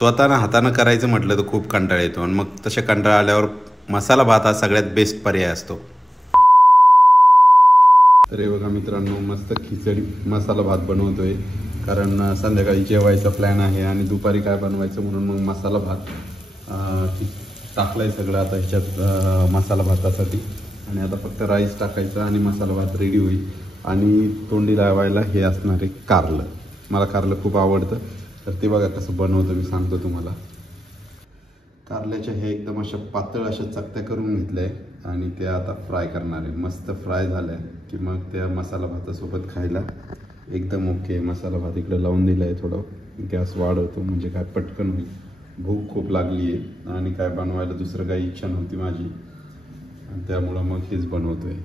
स्वतःनं हातानं करायचं म्हटलं तर खूप कंटाळा येतो आणि मग तसे कंटाळा आल्यावर मसाला भात हा सगळ्यात बेस्ट पर्याय असतो. तर हे बघा मित्रांनो, मस्त खिचडी मसाला भात बनवतोय कारण संध्याकाळी जेवायचा प्लॅन आहे आणि दुपारी काय बनवायचं म्हणून मग मसाला भात टाकलाय सगळं आता ह्याच्यात मसाला भातासाठी. आणि आता फक्त राईस टाकायचा आणि मसाला भात रेडी होईल. आणि तोंडी लावायला हे असणार आहे कारलं. मला कारलं खूप आवडतं, तर ते बघा कसं बनवतं मी सांगतो तुम्हाला. कारल्याच्या हे एकदम अशा पातळ अशा चकत्या करून घेतल्या आहे आणि त्या आता फ्राय करणार आहे. मस्त फ्राय झाल्या की मग त्या मसाला भातासोबत खायला एकदम ओके. मसाला भात इकडे लावून दिला आहे, थोडं गॅस वाढवतो म्हणजे काय पटकन होईल. भूक खूप लागली आहे आणि काय बनवायला दुसरं काही इच्छा नव्हती माझी आणि त्यामुळं मग हेच बनवतो आहे.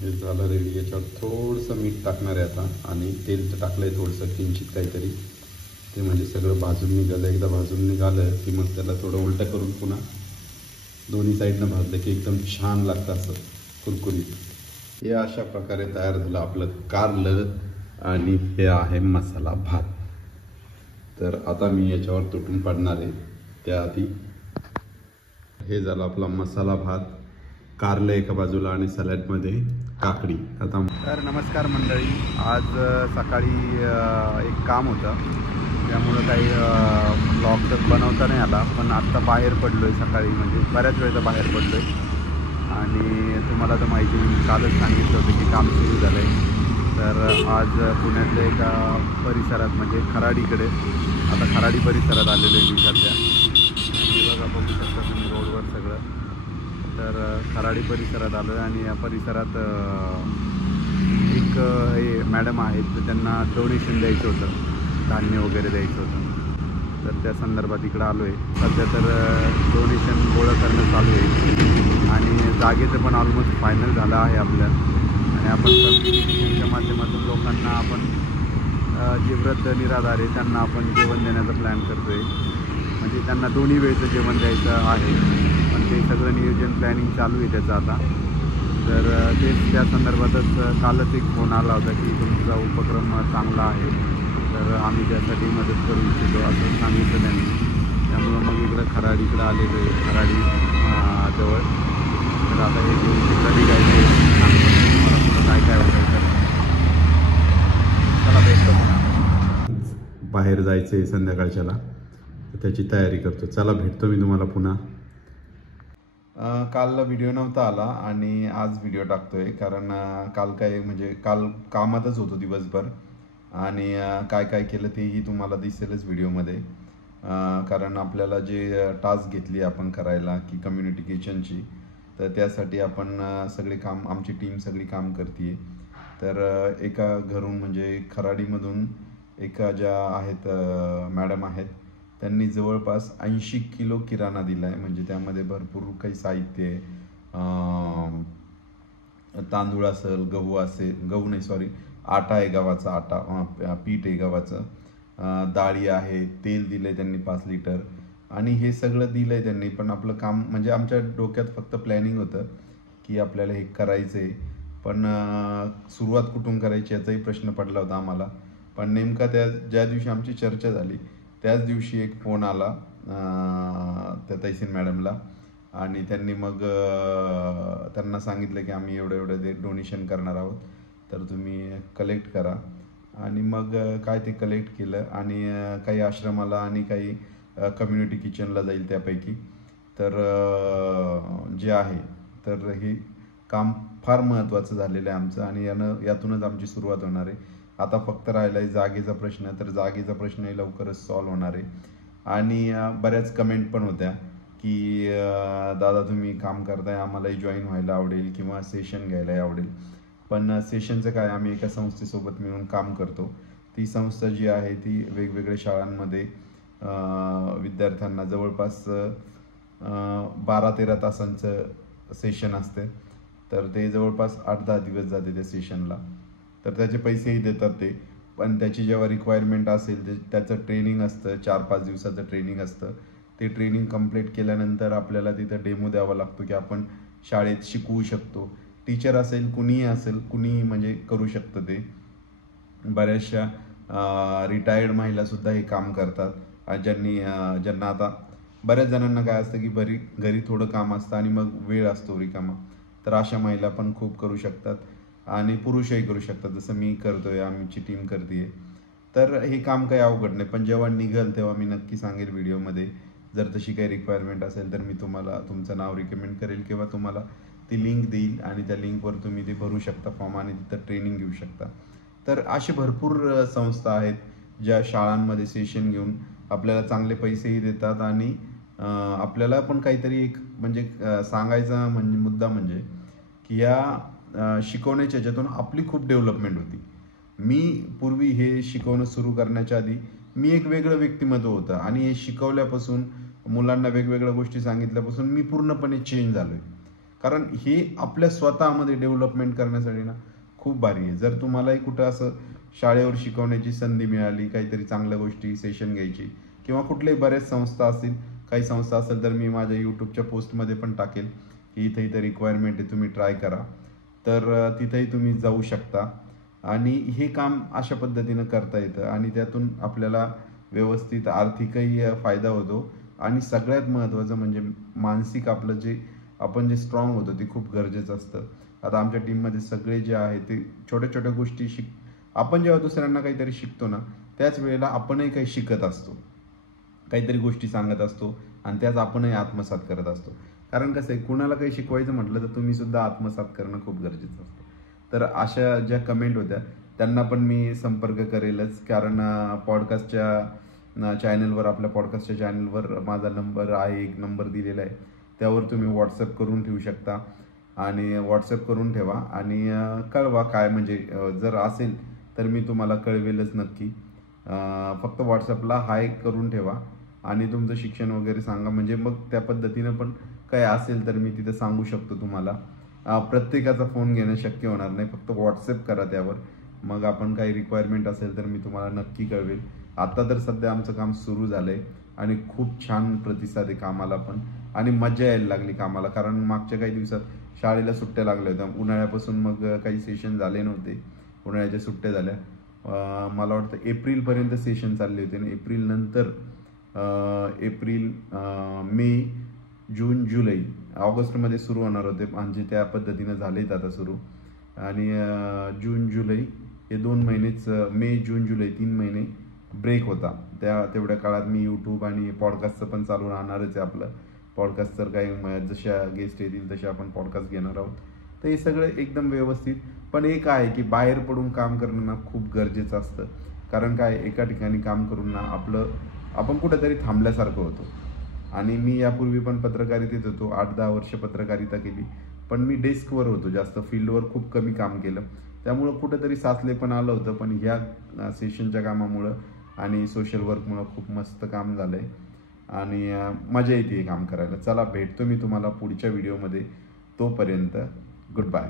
हे झालं रेडी. याच्यावर थोडंसं मीठ टाकणार आहे आता आणि तेल तर टाकलं आहे थोडंसं किंचित काहीतरी. ते म्हणजे सगळं भाजून निघालं. एकदा भाजून निघालं की मग त्याला थोडं उलटं करून पुन्हा दोन्ही साईडनं भाजलं की एकदम छान लागतं असं कुरकुरीत. हे अशा प्रकारे तयार झालं आपलं कारलं आणि हे आहे मसाला भात. तर आता मी याच्यावर तुटून पडणार आहे. त्याआधी हे झालं आपला मसाला भात, कारलं एका बाजूला आणि सॅलडमध्ये काकडी. आता तर नमस्कार मंडळी, आज सकाळी एक काम होतं त्यामुळं काही ब्लॉग तर बनवता नाही आला, पण आत्ता बाहेर पडलो आहे सकाळी, म्हणजे बऱ्याच वेळेचा बाहेर पडलो आहे. आणि तुम्हाला तर माहिती, मी कालच सांगितलं होतं की काम सुरू झालं आहे. तर आज पुण्यातल्या एका परिसरात म्हणजे खराडीकडे, आता खराडी परिसरात आलेलो आहे मी सध्या. आणि बघा बघू शकता तुम्ही रोडवर सगळं. तर खराडी परिसरात आलो आहे आणि या परिसरात एक हे मॅडम आहेत, तर त्यांना डोनेशन द्यायचं होतं, धान्य वगैरे द्यायचं होतं. तर त्या संदर्भात इकडं आलो आहे. सध्या तर डोनेशन गोळा करणं चालू आहे आणि जागेचं पण ऑलमोस्ट फायनल झालं आहे आपल्या. आणि आपण कम्युनिकेशनच्या माध्यमातून लोकांना आपण जे वृद्ध निराधार आहे त्यांना आपण जेवण देण्याचा प्लॅन करतो आहे. म्हणजे त्यांना दोन्ही वेळचं जेवण द्यायचं आहे, पण ते सगळं नियोजन प्लॅनिंग चालू आहे त्याचं आता. तर तेच त्या संदर्भातच कालच एक फोन आला होता की तुमचा उपक्रम चांगला आहे, तर आम्ही त्यासाठी मदत करू इच्छितो असं सांगितलं त्यांनी. त्यामुळं मग इकडं खराडीकडं आलेलो आहे, खराडी जवळ. तर आता हे घेऊन तिकडं निघायचं आहे. सांगतो तुम्हाला पुढं काय काय होतं. तर चला भेटतो पुन्हा. बाहेर जायचं आहे संध्याकाळच्याला, तर त्याची तयारी करतो. चला भेटतो मी तुम्हाला पुन्हा. काल व्हिडिओ नव्हता आला आणि आज व्हिडिओ टाकतोय कारण काल काय म्हणजे काल कामातच होतो दिवसभर आणि काय काय केलं तेही तुम्हाला दिसेलच व्हिडिओमध्ये. कारण आपल्याला जे टास्क घेतली आपण करायला की कम्युनिटी किचनची, तर त्यासाठी आपण सगळे काम, आमची टीम सगळी काम करते. तर एका घरून म्हणजे खराडीमधून एका ज्या आहेत मॅडम आहेत, त्यांनी जवळपास 80 किलो किराणा दिला आहे. म्हणजे त्यामध्ये भरपूर काही साहित्य आहे. तांदूळ असेल, गहू असेल, गहू नाही सॉरी, आटा आहे, गव्हाचा आटा, पीठ आहे गव्हाचं, डाळी आहे, तेल दिलं आहे त्यांनी 5 लिटर. आणि हे सगळं दिलं आहे त्यांनी. पण आपलं काम म्हणजे आमच्या डोक्यात फक्त प्लॅनिंग होतं की आपल्याला हे करायचं आहे, पण सुरुवात कुठून करायची याचाही प्रश्न पडला होता आम्हाला. पण नेमका ज्या दिवशी आमची चर्चा झाली त्याच दिवशी एक फोन आला त्या तहसील मॅडमला आणि त्यांनी मग त्यांना सांगितलं की आम्ही एवढं एवढं ते डोनेशन करणार आहोत, तर तुम्ही कलेक्ट करा. आणि मग काय ते कलेक्ट केलं आणि काही आश्रमाला आणि काही कम्युनिटी किचनला जाईल त्यापैकी. तर जे आहे, तर हे काम फार महत्त्वाचं झालेलं आहे आमचं आणि यातूनच आमची सुरुवात होणार आहे. आता फक्त राहिला आहे जागेचा प्रश्न, तर जागेचा प्रश्नही लवकरच सॉल्व्ह होणार आहे. आणि बऱ्याच कमेंट पण होत्या की दादा तुम्ही काम करताय, आम्हालाही जॉईन व्हायला आवडेल किंवा सेशन घ्यायलाही आवडेल. पण सेशनचं काय, आम्ही एका संस्थेसोबत मिळून काम करतो. ती संस्था जी आहे ती वेगवेगळ्या शाळांमध्ये विद्यार्थ्यांना जवळपास 12-13 तासांचं सेशन असते. तर ते जवळपास 8-10 दिवस जाते त्या सेशनला. तर त्याचे पैसेही देतात ते. पण त्याची जेव्हा रिक्वायरमेंट असेल त्याचं ट्रेनिंग असतं, 4-5 दिवसाचं ट्रेनिंग असतं. ते ट्रेनिंग कंप्लीट केल्यानंतर आपल्याला तिथं डेमो द्यावा लागतो की आपण शाळेत शिकवू शकतो. टीचर असेल, कुणीही असेल, कुणीही म्हणजे करू शकतं ते. बऱ्याचशा रिटायर्ड महिलासुद्धा हे काम करतात ज्यांना आता बऱ्याच जणांना काय असतं की घरी थोडं काम असतं आणि मग वेळ असतो रिकामा, तर अशा महिला पण खूप करू शकतात आणि पुरुषही करू शकतात, जसं मी करतोय, आमची टीम करते. तर हे काम काही अवघड नाही, पण जेव्हा निघेल तेव्हा मी नक्की सांगेल व्हिडिओमध्ये. जर तशी काही रिक्वायरमेंट असेल तर मी तुम्हाला तुमचं नाव रिकमेंड करेल किंवा तुम्हाला ती लिंक देईल आणि त्या लिंकवर तुम्ही ते भरू शकता फॉर्म आणि तिथं ट्रेनिंग घेऊ शकता. तर असे भरपूर संस्था आहेत ज्या शाळांमध्ये सेशन घेऊन आपल्याला चांगले पैसेही देतात आणि आपल्याला पण काहीतरी एक म्हणजे सांगायचा म्हणजे मुद्दा म्हणजे की या शिकवण्याच्या ह्याच्यातून आपली खूप डेव्हलपमेंट होती. मी पूर्वी हे शिकवणं सुरू करण्याच्या आधी मी एक वेगळं व्यक्तिमत्व होतं आणि हे शिकवल्यापासून, मुलांना वेगवेगळ्या गोष्टी सांगितल्यापासून मी पूर्णपणे चेंज झालो आहे. कारण हे आपल्या स्वतःमध्ये डेव्हलपमेंट करण्यासाठी ना खूप भारी आहे. जर तुम्हालाही कुठं असं शाळेवर शिकवण्याची संधी मिळाली, काहीतरी चांगल्या गोष्टी सेशन घ्यायची किंवा कुठल्याही बऱ्याच संस्था असतील, काही संस्था असेल तर मी माझ्या यूट्यूबच्या पोस्टमध्ये पण टाकेल की इथं इथं रिक्वायरमेंट आहे, तुम्ही ट्राय करा. तर तिथंही तुम्ही जाऊ शकता आणि हे काम अशा पद्धतीनं करता येतं आणि त्यातून आपल्याला व्यवस्थित आर्थिकही फायदा होतो आणि सगळ्यात महत्त्वाचं म्हणजे मानसिक आपलं आपण जे स्ट्रॉंग होतो ते खूप गरजेचं असतं. आता आमच्या टीममध्ये सगळे जे आहे ते छोट्या छोट्या गोष्टी आपण जेव्हा दुसऱ्यांना काहीतरी शिकतो ना, त्याच वेळेला आपणही काही शिकत असतो, काहीतरी गोष्टी सांगत असतो आणि त्याच आपणही आत्मसात करत असतो. कारण कसं आहे, कुणाला काही शिकवायचं म्हटलं तर तुम्ही सुद्धा आत्मसात करणं खूप गरजेचं असतं. तर अशा ज्या कमेंट होत्या त्यांना पण मी संपर्क करेलच, कारण चॅनलवर, आपल्या पॉडकास्टच्या चॅनलवर माझा नंबर आहे, एक नंबर दिलेला आहे, त्यावर तुम्ही व्हॉट्सअप करून ठेवू शकता आणि व्हॉट्सअप करून ठेवा आणि कळवा काय म्हणजे जर असेल तर मी तुम्हाला कळवेलच नक्की. फक्त व्हॉट्सअपला हाय करून ठेवा आणि तुमचं शिक्षण वगैरे सांगा, म्हणजे मग त्या पद्धतीनं पण काय असेल तर मी तिथं सांगू शकतो तुम्हाला. प्रत्येकाचा फोन घेणं शक्य होणार नाही, फक्त व्हॉट्सअप करा त्यावर, मग आपण काही रिक्वायरमेंट असेल तर मी तुम्हाला नक्की कळवेल. आता तर सध्या आमचं काम सुरू झालं आहे आणि खूप छान प्रतिसाद आहे कामाला पण आणि मजा यायला लागली कामाला, कारण मागच्या काही दिवसात शाळेला सुट्ट्या लागल्या होत्या उन्हाळ्यापासून, मग काही सेशन झाले नव्हते, उन्हाळ्याच्या सुट्ट्या झाल्या. मला वाटतं एप्रिलपर्यंत सेशन चालले होते आणि एप्रिल नंतर एप्रिल, मे, जून, जुलै, ऑगस्टमध्ये सुरू होणार होते, म्हणजे त्या पद्धतीनं झालेत आता सुरू. आणि जून जुलै हे 2 महिनेच, मे जून जुलै 3 महिने ब्रेक होता. तेवढ्या काळात मी यूट्यूब आणि पॉडकास्टचं पण चालू राहणारच आहे आपलं. पॉडकास्ट तर काही जशा गेस्ट येतील तसे आपण पॉडकास्ट घेणार आहोत. तर हे सगळं एकदम व्यवस्थित. पण एक आहे की बाहेर पडून काम करणं ना खूप गरजेचं असतं, कारण काय, एका ठिकाणी काम करून ना आपण कुठेतरी थांबल्यासारखं होतो. आणि मी यापूर्वी पण पत्रकारितेत होतो, 8-10 वर्ष पत्रकारिता केली, पण मी डेस्कवर होतो, जास्त फील्डवर खूप कमी काम केलं, त्यामुळं कुठंतरी साचले पण आलं होतं. पण ह्या सेशनच्या कामामुळं आणि सोशल वर्कमुळं खूप मस्त काम झालं आहे आणि मजा येते काम करायला. चला, भेटतो मी तुम्हाला पुढच्या व्हिडिओमध्ये. तोपर्यंत गुड बाय.